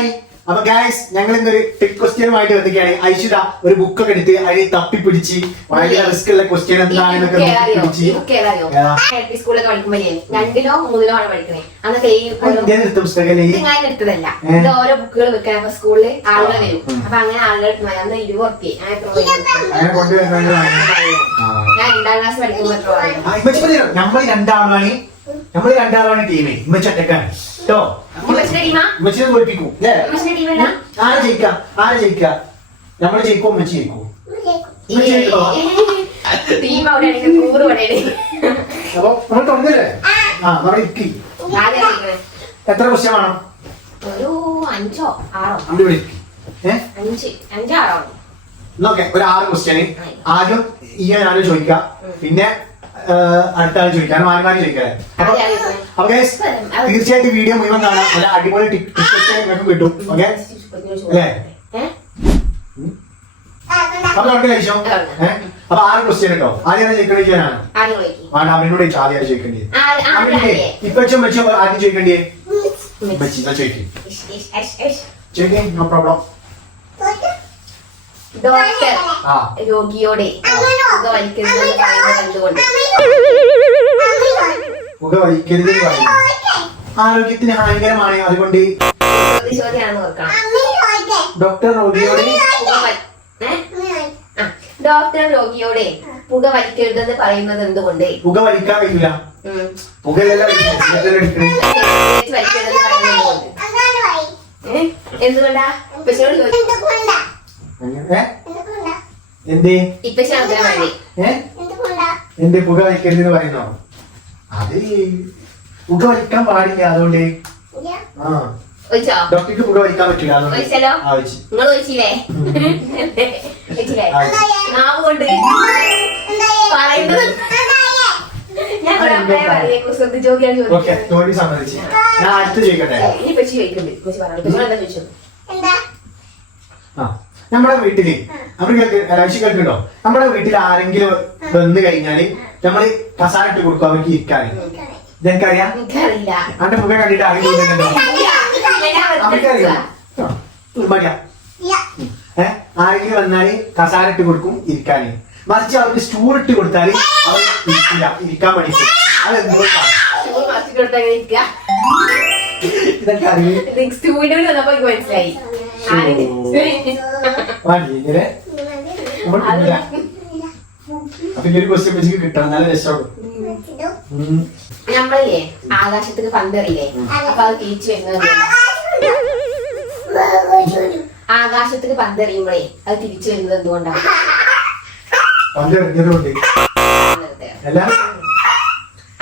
Hi. അപ്പൊ guys ഞങ്ങൾ ഇന്നൊരു ടെക് ക്വസ്റ്റ്യനുമായിട്ട് വന്നിരിക്കുകയാണ്. ഐശ്വര്യ ഒരു ബുക്കൊക്കെ എടുത്ത് അതിൽ തപ്പിപ്പിടിച്ച് വളരെ റിസ്ക് ഉള്ള ക്വസ്റ്റ്യൻ എന്താണെന്നൊക്കെ സ്കൂളിലൊക്കെ പഠിക്കുമ്പോഴേ 2ലോ 3ലോ ആണ് പഠിക്കുന്നത്. അന്നൊക്കെ എടുത്തതല്ല, ഇത് ഓരോ ബുക്കുകൾ വെക്കാൻ സ്കൂളിൽ ആളുകൾ വരും. അപ്പൊ അങ്ങനെ ആളുകൾ അന്ന് 20 റുപ്യ ഞാൻ 2ാം ക്ലാസ് പഠിക്കുമ്പോൾ നമ്മള് രണ്ടാളാണ് ടീമേ. ഇമ്മച്ചക്കാണ് കേട്ടോ. ഇമ്മച്ചിനെ തോൽപ്പിക്കൂ അല്ലേ? ആരെ ജയിക്കാം? നമ്മള് ജയിക്കോ? ഇമ്മച്ചി ജയിക്കോ? അപ്പൊ നമ്മൾ തുടങ്ങല്ലേ? നമ്മുടെ ഇക്കി എത്ര ക്വസ്റ്റ്യൻ വേണം? ഒരു 5ഓ 6ഓ നോക്കെ ഒരു 6 ക്വസ്റ്റ്യന്. ആദ്യം ഞാനും ചോദിക്കാം, പിന്നെ അടുത്ത ആൾ ചോദിക്കാം, മാറി ചോദിക്കാം. അപ്പൊ തീർച്ചയായിട്ടും വീഡിയോ മുഴുവൻ കാണാം. നല്ല അടിപൊളി ടിക് ക്വസ്റ്റ്യൻ കിട്ടും. ഓക്കെ അല്ലേ? അപ്പൊ നമുക്ക് കഴിച്ചോ. അപ്പൊ 6 ക്വസ്റ്റ്യൻ കേട്ടോ. ആദ്യം ചോദിക്കണേക്കാനാണ് അവനോട് ആദ്യം ചോദിക്കേണ്ടി. ഇപ്പച്ചും വെച്ചോ ആദ്യം ചോദിക്കേണ്ടിയേ. ചോദിക്കേ നോ പ്രോബ്ലം. ഡോക്ടർ രോഗിയോടെ പുക വലിക്കരുത് ആരോഗ്യത്തിന് ഹാനികരമാണ്. അതുകൊണ്ട് ഡോക്ടർ രോഗിയോടെ പുക വലിക്കരുതെന്ന് പറയുന്നത് എന്തുകൊണ്ട്? പുക വലിക്കാൻ കഴിയില്ല. എന്തുകൊണ്ടാ? എന്റെ പുക വലിക്കരുതെന്ന് പറയുന്നോ? അത് പുക വലിക്കാൻ പാടില്ല. അതുകൊണ്ട് ഡോക്ടർക്ക് പുക വലിക്കാൻ പറ്റില്ല. സമ്മതിച്ചു. ഞാൻ അടുത്ത് ചോദിക്കട്ടെ. നമ്മുടെ വീട്ടില് കേൾക്കുന്നുണ്ടോ? നമ്മുടെ വീട്ടിൽ ആരെങ്കിലും വന്നു കഴിഞ്ഞാല് നമ്മള് കസാര ഇട്ട് കൊടുക്കും അവർക്ക് ഇരിക്കാൻ. ഇതെനിക്കറിയാം. അവന്റെ മുഖം കണ്ടിട്ട് ആരെങ്കിലും ആരെങ്കിലും വന്നാല് കസാര ഇട്ട് കൊടുക്കും ഇരിക്കാന്. മറിച്ച് അവർക്ക് സ്റ്റൂൾ ഇട്ട് കൊടുത്താല് അവർ ഇരിക്കില്ല, ഇരിക്കാൻ പഠിക്കും. അതെന്തുകൊണ്ടാണ്? ഇതൊക്കെ അറിയാം. അപ്പൊ ഈ ഒരു ക്വസ്റ്റ്യൻ വെച്ച് കിട്ടണം, നല്ല രസമാണ്. നമ്മളേ ആകാശത്തേക്ക് പന്തെറിയില്ലേ? അപ്പൊ അത് തിരിച്ചു വരുന്നത് ആകാശത്തേക്ക് പന്തെറിയുമ്പോഴേ അത് തിരിച്ചു വരുന്നത് എന്തുകൊണ്ടാണ്? പന്തെറിഞ്ഞതുകൊണ്ട്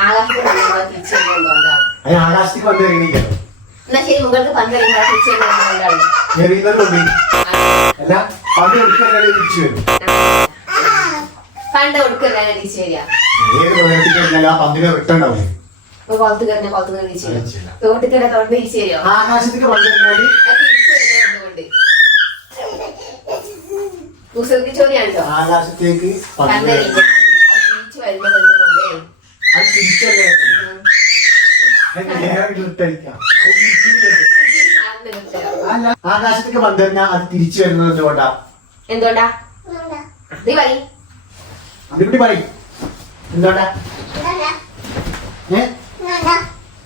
ആകാശത്തേക്ക് തിരിച്ചു വരുന്നത് എന്തുകൊണ്ടാണ്? ആകാശത്തേക്ക് പന്തെറിയില്ല. എന്നാ ശരി, മുകൾക്ക് പന്തെറിയുമ്പോൾ തിരിച്ചു വരുന്നത് പണ്ട് കൊടുക്കുന്നതാണ് തിരിച്ചു വരിക. ചോദ്യമാണ്. ആകാശത്തേക്ക് തിരിച്ചു വരുന്നത് എന്തുകൊണ്ട്? ആകാശത്തേക്ക് പന്തെറിഞ്ഞാൽ അത് തിരിച്ചു വരുന്നത് എന്തുകൊണ്ടാ? എന്തുകൊണ്ടാ? അതിക്കുട്ടി പറയും എന്തുകൊണ്ടാ?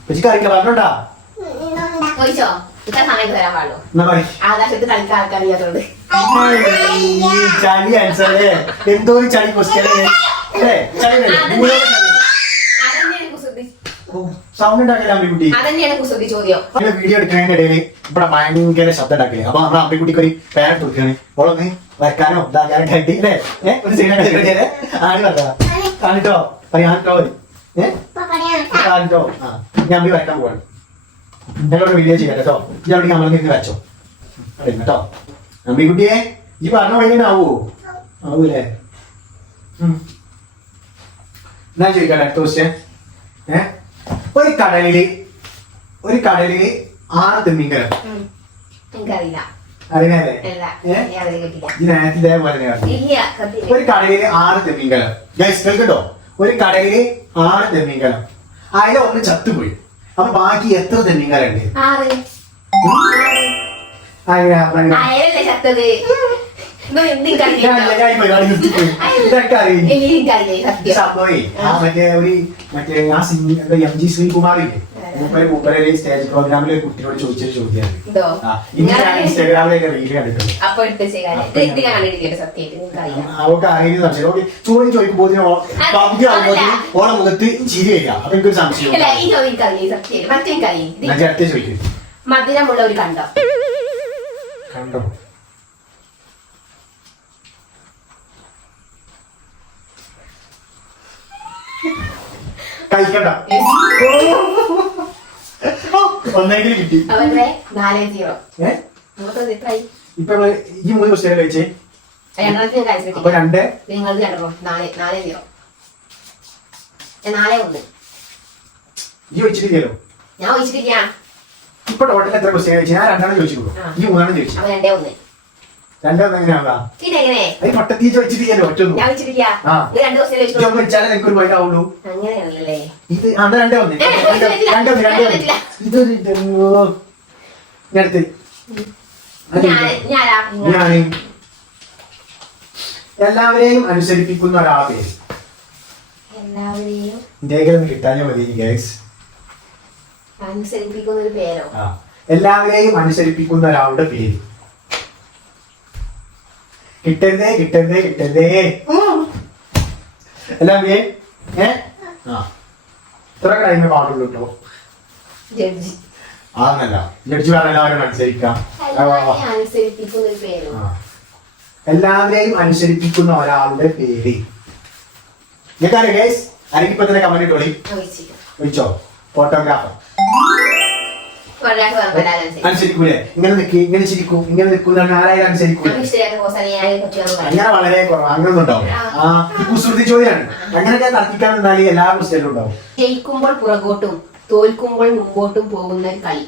അറിയില്ല, പറഞ്ഞോണ്ടാ? ചോദിച്ചോ? ഇത്ര സമയത്ത് തരാൻ പാടുള്ളൂ. ആകാശത്ത് കളിക്കാൻ ആൾക്കാരില്ലാത്തോണ്ട് ചളി ആൻസറേ. എന്തോ ഒരു ചളി ക്വസ്റ്റ്യൻ. സൗണ്ട് ഉണ്ടാക്കില്ല അമ്പിക്കുട്ടി. വീഡിയോ എടുക്കുന്നതിന്റെ ഇടയിൽ ഇവിടെ ഭയങ്കര ശബ്ദം ഉണ്ടാക്കില്ലേ. അപ്പൊ നമ്മുടെ അമ്പിക്കുട്ടിക്ക് ഒരു പേര് കൊടുക്കുകയാണ്. ഓളൊന്ന് വരക്കാനോ ഇതാക്കാനൊക്കെ ആയിട്ട് ഇല്ലേ ഒരു സീനൊക്കെ ആണി പറഞ്ഞ കാണിട്ടോ പറയാട്ടോ കാണിട്ടോ. ഞാൻ അമ്പി വരക്കാൻ പോവാണ്. ഞങ്ങളോട് വീഡിയോ ചെയ്യാം കേട്ടോ. ഇത് അവിടെ നമ്മൾ നിന്ന് വെച്ചോ കേട്ടോ. അമ്പിക്കുട്ടിയെ ഈ പറഞ്ഞ വഴിയാണ് ആവൂലേ? ഞാൻ ചോദിക്കട്ടെ അടുത്ത ക്വസ്റ്റ്യൻ. ഒരു കടലില് 6 തിമിംഗലം. അറിയാലേ? ഒരു കടലില് 6 തിമിംഗലം. കേൾക്കട്ടോ? ഒരു കടലില് 6 തിമിംഗലം. അതിലെ ഒന്ന് ചത്തുപോയി. അപ്പൊ ബാക്കി എത്ര തിമിംഗലം ഉണ്ട്? അയലല്ലേ ചത്തത് ഞാൻ പരിപാടി നിർത്തിപ്പോയി ഇതൊക്കെ അറിയില്ല എനിക്കറിയില്ലേ സത്യം സംഭവേ മറ്റേ ആ MG ശ്രീകുമാറില്ലേ മൂപ്പരെ സ്റ്റേജ് പ്രോഗ്രാമിൽ ഒരു കുട്ടിയോട് ചോദിച്ചൊരു ചോദ്യമാണ് എന്തോ ഇന്ന് ഞാൻ ഇൻസ്റ്റാഗ്രാമിലൊക്കെ റീല് കണ്ടിട്ടുണ്ട് അപ്പൊ എടുത്ത് ഇത് കണ്ടിട്ടില്ല സത്യമായിട്ട് നിങ്ങൾക്കറിയാം അവർക്ക് അറിയുന്ന സംശയം ചോദ്യം ചോദിക്കുമ്പോൾ പകുതി ആകുമ്പോൾ ഓളെ മുഖത്ത് ചിരി വരിക അപ്പൊ എനിക്കൊരു സംശയം അല്ല ഈ ചോദ്യം എനിക്കറിയില്ല സത്യം മറ്റെനിക്കറിയില്ല ഞാൻ അടുത്ത ചോദിക്കും മധുരമുള്ള ഒരു കണ്ടോ കണ്ടോ കഴിക്കണ്ട ഒന്നെങ്കിലും കിട്ടി അവരുടെ 4-0 എത്രയായി ഇപ്പൊ ഈ 3 ക്വസ്റ്റ്യൻ കഴിച്ചേ രണ്ടെണ്ണത്തിന് കഴിച്ചിട്ട് അപ്പൊ 2 നിങ്ങൾ കണ്ടോ 4-0 4-1 ഈ ചോദിച്ചിട്ടില്ലല്ലോ ഞാൻ ചോദിച്ചിട്ടില്ല ഇപ്പൊ ടോട്ടൽ എത്ര ക്വസ്റ്റ്യൻ കഴിച്ചു ഞാൻ 2 ചോദിച്ചിട്ടുള്ളൂ ഈ 3 ചോദിച്ചു അവൻ 2-1 2 എങ്ങനെയാവാ പിന്നെ എങ്ങനെ അത് പട്ടത്തി ചോദിച്ചിട്ടില്ലല്ലോ ഒറ്റൊന്നും ഞാൻ ചോദിച്ചിട്ടില്ല ആ. ഇത് 2 ദിവസം ചോദിച്ചു ഇതൊന്നും വെച്ചാലേ എനിക്ക് ഒരു പോയിന്റ് ആവുള്ളൂ അങ്ങനെയാണല്ലേ ഇത് അന്ന് 2 ഇതൊരു അടുത്ത് ഞാന് എല്ലാവരെയും അനുസരിപ്പിക്കുന്ന ഒരാളെ പേര് എല്ലാവരെയും ഇന്ത്യയിലൊന്നും കിട്ടാഞ്ഞ മതി ഗൈസ് അനുസരിപ്പിക്കുന്ന ഒരു പേരോ എല്ലാവരെയും അനുസരിപ്പിക്കുന്ന ഒരാളുടെ പേര് കിട്ടരുതേ കിട്ടരുതേ കിട്ടരുതേ എല്ലാവരെയും ഇത്ര കഴിഞ്ഞ പാടുള്ളൂ കേട്ടോ ജഡ്ജി ആന്നല്ല ജഡ്ജി പറഞ്ഞ എല്ലാവരും അനുസരിക്കാം അനുസരിപ്പിക്കുന്ന ഒരു പേരോ എല്ലാവരെയും അനുസരിപ്പിക്കുന്ന ഒരാളുടെ പേര് കേട്ടാലേ ഗൈസ് ആരെങ്കിലും തന്നെ കമന്റ് ഇട്ടോളി വിളിച്ചോ ഫോട്ടോഗ്രാഫർ അനുസരിക്കൂലേ ഇങ്ങനെ നിൽക്കി ഇങ്ങനെ ചിരിക്കും ഇങ്ങനെ നിൽക്കുന്ന ആരായാലും അനുസരിക്കൂലേ അങ്ങനെ വളരെ കുറവ് അങ്ങനൊന്നും ഉണ്ടാവും ആ കുസൃതി ചോദ്യമാണ് അങ്ങനെയൊക്കെ തർക്കിക്കാൻ നിന്നാല് എല്ലാ ക്വസ്റ്റ്യനും ഉണ്ടാവും ജയിക്കുമ്പോൾ പുറകോട്ടും തോൽക്കുമ്പോൾ മുമ്പോട്ടും പോകുന്ന ഒരു കളി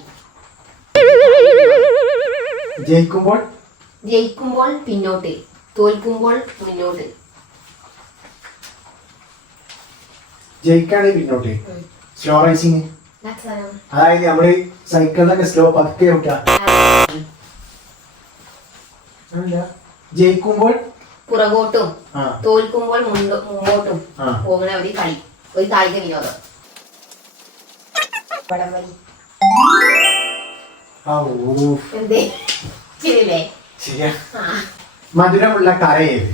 ജയിക്കുമ്പോൾ പിന്നോട്ട് തോൽക്കുമ്പോൾ മുന്നോട്ട് ജയിക്കാണ് പിന്നോട്ട് സ്ലോ റൈസിങ് അതായത് നമ്മള് സൈക്കിളിലൊക്കെ സ്ലോ പതുക്കെ ഓട്ടാ ജയിക്കുമ്പോൾ പുറകോട്ടും തോൽക്കുമ്പോൾ മുമ്പോട്ടും പോകുന്ന ഒരു കളി ഒരു കായിക വിനോദം വടംവലി എന്തേ ശരിയല്ലേ ശരിയാ മധുരമുള്ള കര ഏത്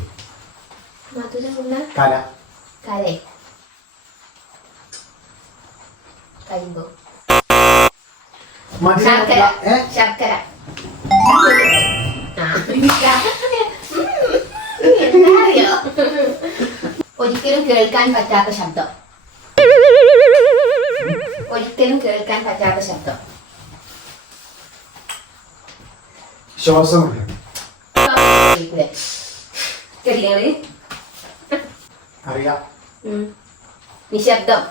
മധുരമുള്ള കര കരേ കരിമ്പോ ശർക്കര ശർക്കര ഒരിക്കലും കേൾക്കാൻ പറ്റാത്ത ശബ്ദം ഒരിക്കലും കേൾക്കാൻ പറ്റാത്ത ശബ്ദം ശ്വാസം അറിയാം നിശബ്ദം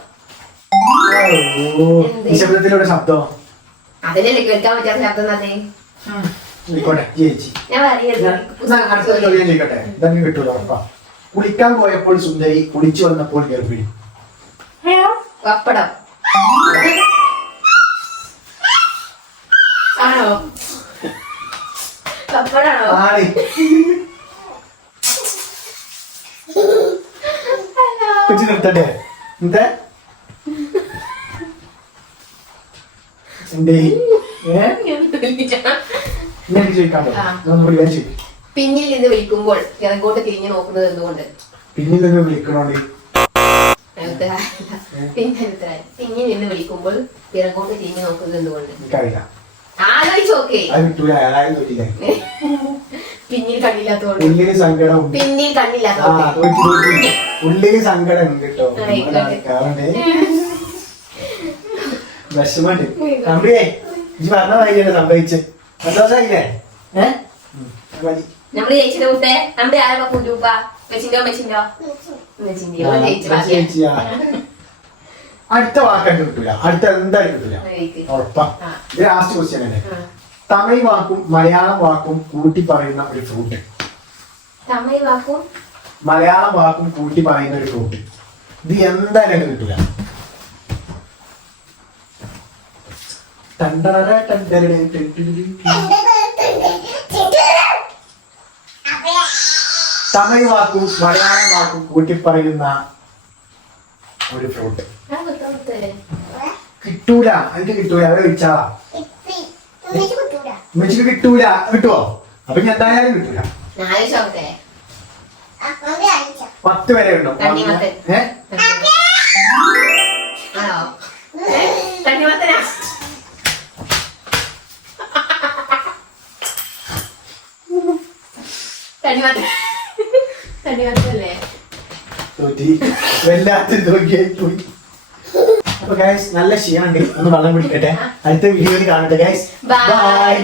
നിശബ്ദത്തിലൂടെ ശബ്ദം അതിനല്ലേ കേൾക്കാൻ പറ്റാത്ത ശബ്ദം തന്നെ ഞാൻ ചോദിക്കട്ടെ ഇതന്നെ കിട്ടൂല ഉറപ്പാ കുളിക്കാൻ പോയപ്പോൾ സുന്ദരി കുളിച്ചു വന്നപ്പോൾ ഗർഭിണി പപ്പടം ആണോ പപ്പടാണോ ആണ് നിർത്തട്ടെ എന്താ പിന്നിൽ നിന്ന് വിളിക്കുമ്പോൾ ഇറങ്ങോട്ട് തിരിഞ്ഞു നോക്കുന്നത് എന്തുകൊണ്ട് പിന്നിൽ നിന്ന് വിളിക്കണോണ്ട് പിന്നിൽ നിന്ന് വിളിക്കുമ്പോൾ പിറകോട്ട് തിരിഞ്ഞു നോക്കുന്നത് എന്തുകൊണ്ട് എനിക്കറിയില്ല ആലോചിച്ചോക്കെ അത് കിട്ടൂല അതായത് തൊട്ടില്ല പിന്നിൽ കണ്ണില്ലാത്തോണ്ട് ഉള്ളില് സങ്കടം പിന്നിൽ കണ്ണില്ലാത്തോണ്ട് ഉള്ളില് സങ്കടം ഉണ്ട് കേട്ടോ വിഷമുണ്ട് തമ്പിയേ ഇജ്ജ് പറഞ്ഞ കാര്യമല്ലേ സംഭവിച്ച് സന്തോഷായില്ലേ നമ്മള് ജയിച്ചിട്ട് മുട്ടേ നമ്മുടെ ആരൊക്കെ കുഞ്ഞുപ്പ വെച്ചിണ്ടോ വെച്ചിണ്ടോ അടുത്ത വാക്കണ്ട് കിട്ടൂല അടുത്ത എന്തായാലും കിട്ടൂല ഉറപ്പാ ഇത് ലാസ്റ്റ് ക്വസ്റ്റ്യൻ അല്ലേ തമിഴ് വാക്കും മലയാളം വാക്കും കൂട്ടി പറയുന്ന ഒരു ഫ്രൂട്ട് തമിഴ് വാക്കും മലയാളം വാക്കും കൂട്ടി പറയുന്ന ഒരു ഫ്രൂട്ട് ഇത് എന്തായാലും കിട്ടൂല തമിഴ് വാക്കും മലയാളം വാക്കും കൂട്ടിപ്പറയുന്ന ഒരു ഫ്രൂട്ട്. കിട്ടൂല, എനിക്ക് കിട്ടൂല, അവരെ വിളിച്ചാളാ. ഉമ്മച്ചിക്ക് കിട്ടൂല, കിട്ടുവോ? അപ്പൊ ഞാൻ എന്തായാലും കിട്ടൂല. 10 വരെ ഉണ്ടോ? വല്ലാത്ത തോക്കിയായി പോയി. അപ്പൊ ഗൈസ് നല്ല ക്ഷീണുണ്ട്, ഒന്ന് വെള്ളം കുടിക്കട്ടെ. അടുത്ത വീഡിയോയിൽ കാണട്ടെ ഗൈസ്. ബൈ.